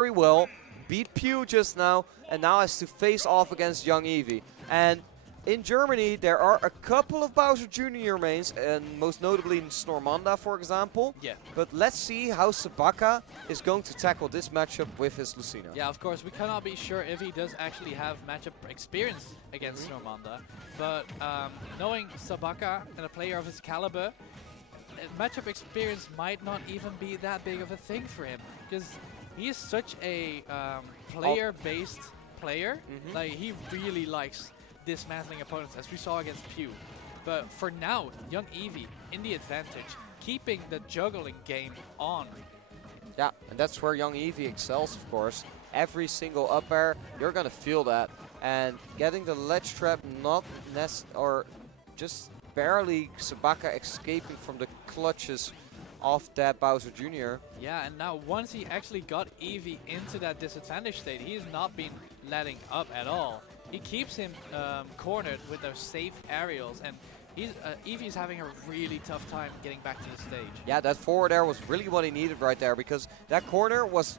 very well, beat Pew just now, and now has to face off against Young Eevey. And in Germany, there are a couple of Bowser Jr. mains, and most notably in Snormanda, for example. Yeah. But let's see how Sabaca is going to tackle this matchup with his Lucina. Yeah, of course, we cannot be sure if he does actually have matchup experience against Snormanda. But knowing Sabaca and a player of his caliber, matchup experience might not even be that big of a thing for him. Because he is such a player-based player. Like, he really likes dismantling opponents, as we saw against Pew. But for now, Young Eevey in the advantage, keeping the juggling game on. Yeah, and that's where Young Eevey excels, of course. Every single up air, you're gonna feel that. And getting the ledge trap not or just barely Sabaca escaping from the clutches of that Bowser Jr. Yeah, and now once he actually got Eevey into that disadvantage state, he's not been letting up at all. He keeps him cornered with those safe aerials, and Eevey's having a really tough time getting back to the stage. Yeah, that forward air was really what he needed right there, because that corner was,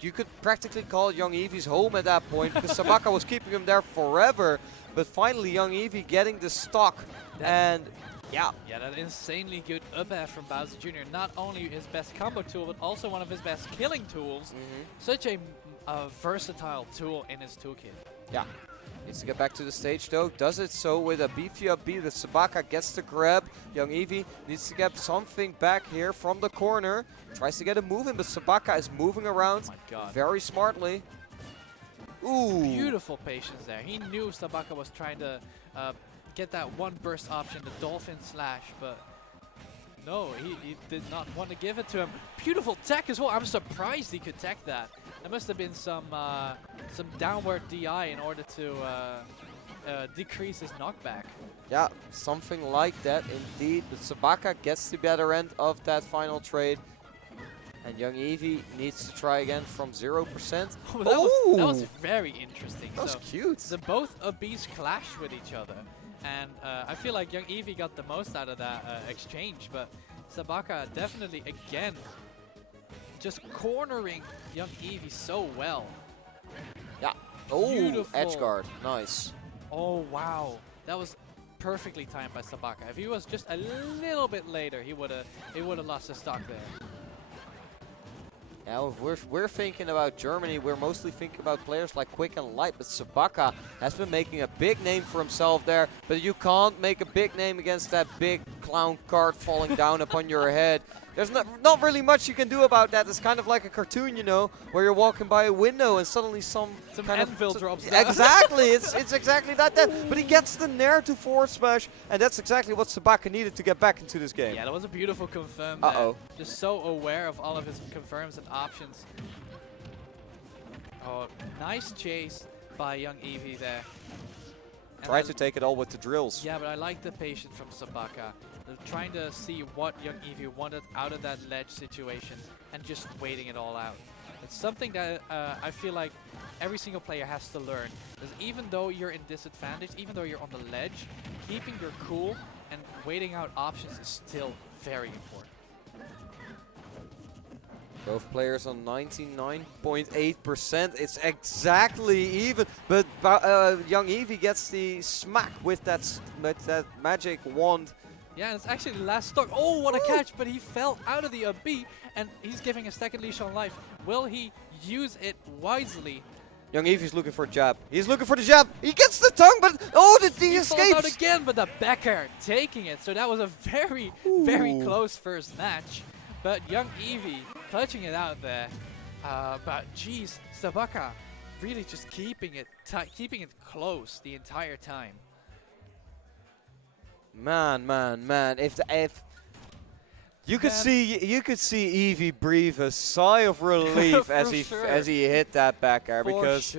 you could practically call it Young Eevey's home at that point, because Sabaca was keeping him there forever. But finally, Young Eevey getting the stock, and yeah. Yeah, that insanely good up air from Bowser Jr. Not only his best combo tool, but also one of his best killing tools. Such a versatile tool in his toolkit. Yeah. Needs to get back to the stage though. Does it so with a beefy up B that Sabaca gets the grab. Young Eevey needs to get something back here from the corner. Tries to get a move in, but Sabaca is moving around very smartly. Ooh. Beautiful patience there. He knew Sabaca was trying to get that one burst option, the Dolphin Slash, but no, he did not want to give it to him. Beautiful tech as well. I'm surprised he could tech that. There must have been some downward DI in order to decrease his knockback. Yeah, something like that indeed. But Sabaca gets the better end of that final trade. And Young Eevey needs to try again from 0%. Oh, that was very interesting. That was so cute. The both Bees clashed with each other. And I feel like Young Eevey got the most out of that exchange. But Sabaca definitely, again, just cornering Young Eevey so well. Yeah. Oh, beautiful. edge guard. Nice. Oh, wow. That was perfectly timed by Sabaca. If he was just a little bit later, he would have lost his stock there. Yeah, if we're thinking about Germany, we're mostly thinking about players like Quick and Light, but Sabaca has been making a big name for himself there. But you can't make a big name against that big clown cart falling down upon your head. There's not really much you can do about that. It's kind of like a cartoon, you know, where you're walking by a window and suddenly some kind anvil of drops down. Exactly, it's exactly that. But he gets the nair to forward smash, and that's exactly what Sabaca needed to get back into this game. Yeah, that was a beautiful confirm there. Just so aware of all of his confirms and options. Oh, nice chase by Young Eevey there. Try to take it all with the drills. Yeah, but I like the patience from Sabaca. They're trying to see what Young Eevey wanted out of that ledge situation and just waiting it all out. It's something that I feel like every single player has to learn. Because even though you're in disadvantage, even though you're on the ledge, keeping your cool and waiting out options is still very important. Both players on 99.8%. It's exactly even. But Young Eevey gets the smack with that magic wand. Yeah, and it's actually the last stock. Oh, what a catch, but he fell out of the B, and he's giving a second leash on life. Will he use it wisely? Young Eevey's looking for a jab. He's looking for the jab. He gets the tongue, but oh, he escapes. Falls out again, but the back air taking it. So that was a very, very close first match. But Young Eevey clutching it out there. But geez, Sabaca really just keeping it close the entire time. Man. If you could see Eevey breathe a sigh of relief as he hit that back air, because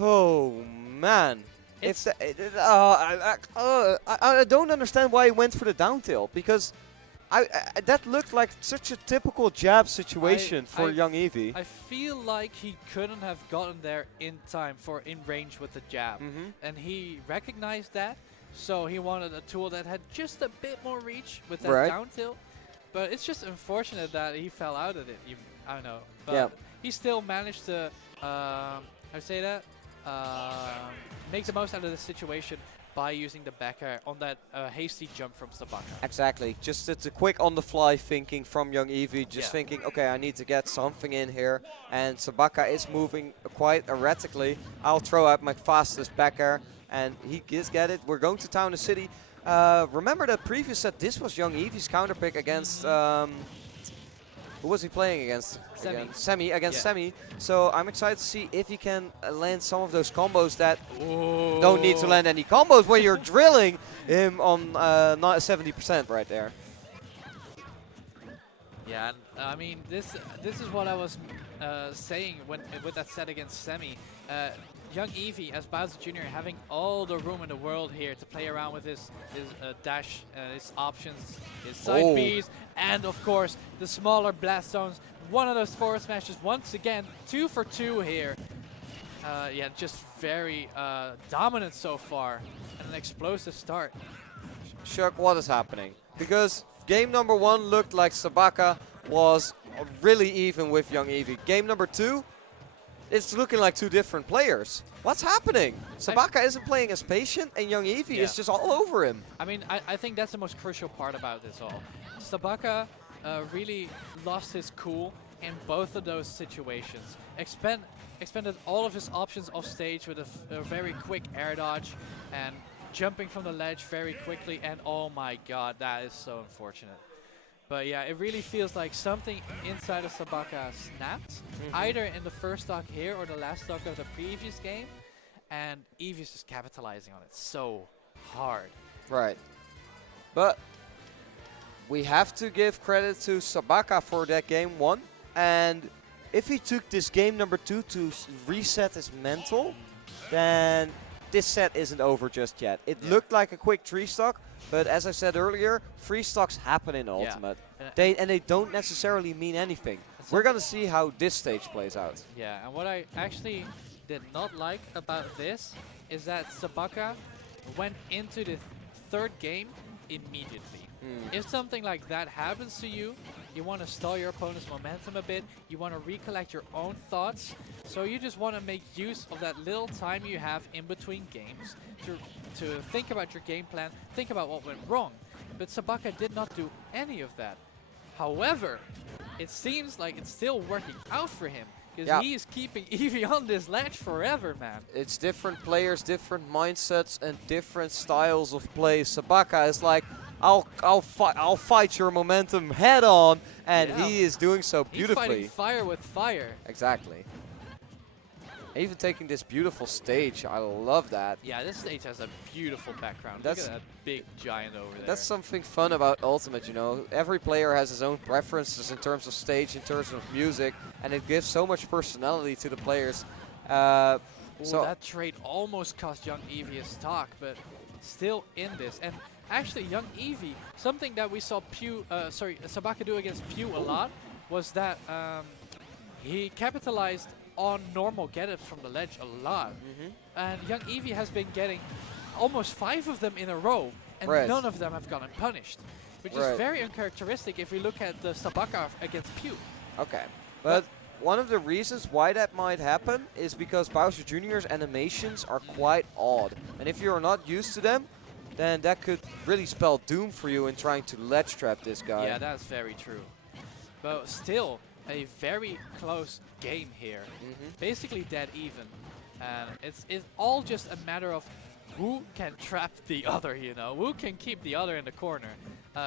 oh man, I don't understand why he went for the down tilt, because that looked like such a typical jab situation for Young Eevey. I feel like he couldn't have gotten there in time for in range with the jab, and he recognized that. So he wanted a tool that had just a bit more reach with that down tilt. But it's just unfortunate that he fell out of it. I don't know. But he still managed to, how to say that, make the most out of the situation by using the back air on that hasty jump from Sabaca. Exactly. Just it's a quick on-the-fly thinking from young Eevey, just Yeah. thinking, okay, I need to get something in here. And Sabaca is moving quite erratically. I'll throw out my fastest back air, and he does get it. We're going to Town and City. Remember that previous set, this was young Eevey's counter pick against... who was he playing against? Semi. Again, Semi, against Yeah. Semi. So I'm excited to see if he can land some of those combos that don't need to land any combos when you're drilling him on not 70% right there. Yeah, and, I mean, this is what I was saying with that set against Semi. Young Eevey as Bowser Jr. having all the room in the world here to play around with his dash, his options, his side Oh. Bs, and of course the smaller blast zones. One of those forward smashes once again, 2 for 2 here. Yeah, just very dominant so far, and an explosive start. Shuk, what is happening? Because game number 1 looked like Sabaca was really even with young Eevey. Game number 2, it's looking like 2 different players. What's happening? Sabaca isn't playing as patient, and young Eevey is just all over him. I mean, I think that's the most crucial part about this all. Sabaca really lost his cool in both of those situations. Expended all of his options off stage with a very quick air dodge and jumping from the ledge very quickly, and oh my god, that is so unfortunate. But yeah, it really feels like something inside of Sabaca snapped, either in the first stock here or the last stock of the previous game, and Eevey's just capitalizing on it so hard. Right. But we have to give credit to Sabaca for that game 1. And if he took this game number 2 to reset his mental, then this set isn't over just yet. It looked like a quick 3-stock, but as I said earlier, 3 stocks happen in Ultimate. And they don't necessarily mean anything. We're going to see how this stage plays out. Yeah, and what I actually did not like about this is that Sabaca went into the third game immediately. If something like that happens to you, you want to stall your opponent's momentum a bit, you want to recollect your own thoughts, so you just want to make use of that little time you have in between games to think about your game plan, think about what went wrong. But Sabaca did not do any of that. However, it seems like it's still working out for him, because he is keeping Eevey on this ledge forever, man. It's different players, different mindsets, and different styles of play. Sabaca is like, I'll fight your momentum head on, and he is doing so beautifully. He's fighting fire with fire. Exactly. Even taking this beautiful stage, I love that. Yeah, this stage has a beautiful background. That's Look at that big giant over there. That's something fun about Ultimate, you know. Every player has his own preferences in terms of stage, in terms of music, and it gives so much personality to the players. So that trade almost cost young Eevey his stock, but still in this. And actually, young Eevey, something that we saw Sabaca do against Pew a lot was that he capitalized on normal get-ups from the ledge a lot. And young Eevey has been getting almost 5 of them in a row, and none of them have gotten punished, which is very uncharacteristic if we look at the Sabaca against Pew. Okay, but one of the reasons why that might happen is because Bowser Jr.'s animations are quite odd, and if you're not used to them, then that could really spell doom for you in trying to ledge trap this guy. Yeah, that's very true. But still, a very close game here. Basically dead even. And it's all just a matter of who can trap the other, you know? Who can keep the other in the corner?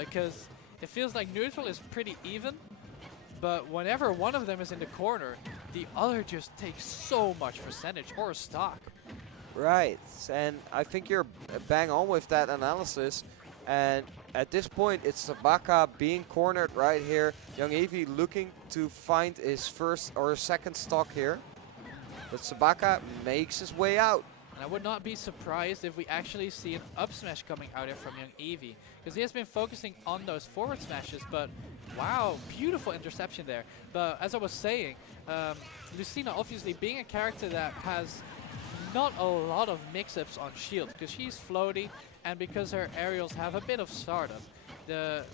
Because it feels like neutral is pretty even, but whenever one of them is in the corner, the other just takes so much percentage or stock. Right, and I think you're bang on with that analysis. And at this point, it's Sabaca being cornered right here. Young Eevey looking to find his first or second stock here. But Sabaca makes his way out. And I would not be surprised if we actually see an up smash coming out here from young Eevey, because he has been focusing on those forward smashes, but wow, beautiful interception there. But as I was saying, Lucina obviously being a character that has not a lot of mix-ups on shield, because she's floaty and because her aerials have a bit of startup. The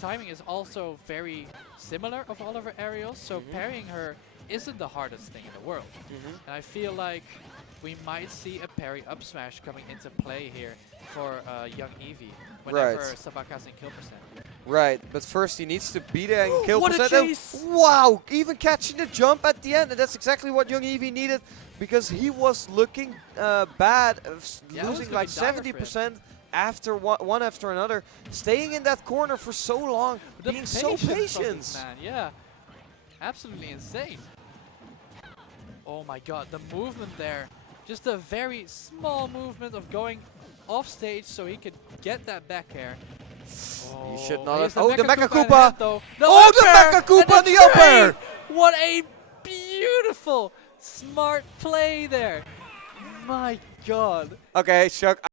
timing is also very similar of all of her aerials, so parrying her isn't the hardest thing in the world. And I feel like we might see a parry up smash coming into play here for young Eevey whenever Sabaca's in kill percent. Right, but first he needs to beat it and kill What a percent. chase! Wow, even catching the jump at the end, and that's exactly what young Eevey needed, because he was looking bad, losing like 70% after one after another, staying in that corner for so long, being so patient. Man, yeah, absolutely insane. Oh my god, the movement there, just a very small movement of going off stage so he could get that back air. You should not have. The Oh, the Mecha Mecha Koopa! Oh, the Mecha Koopa and the up air! What a beautiful, smart play there. My god. Okay, Chuck.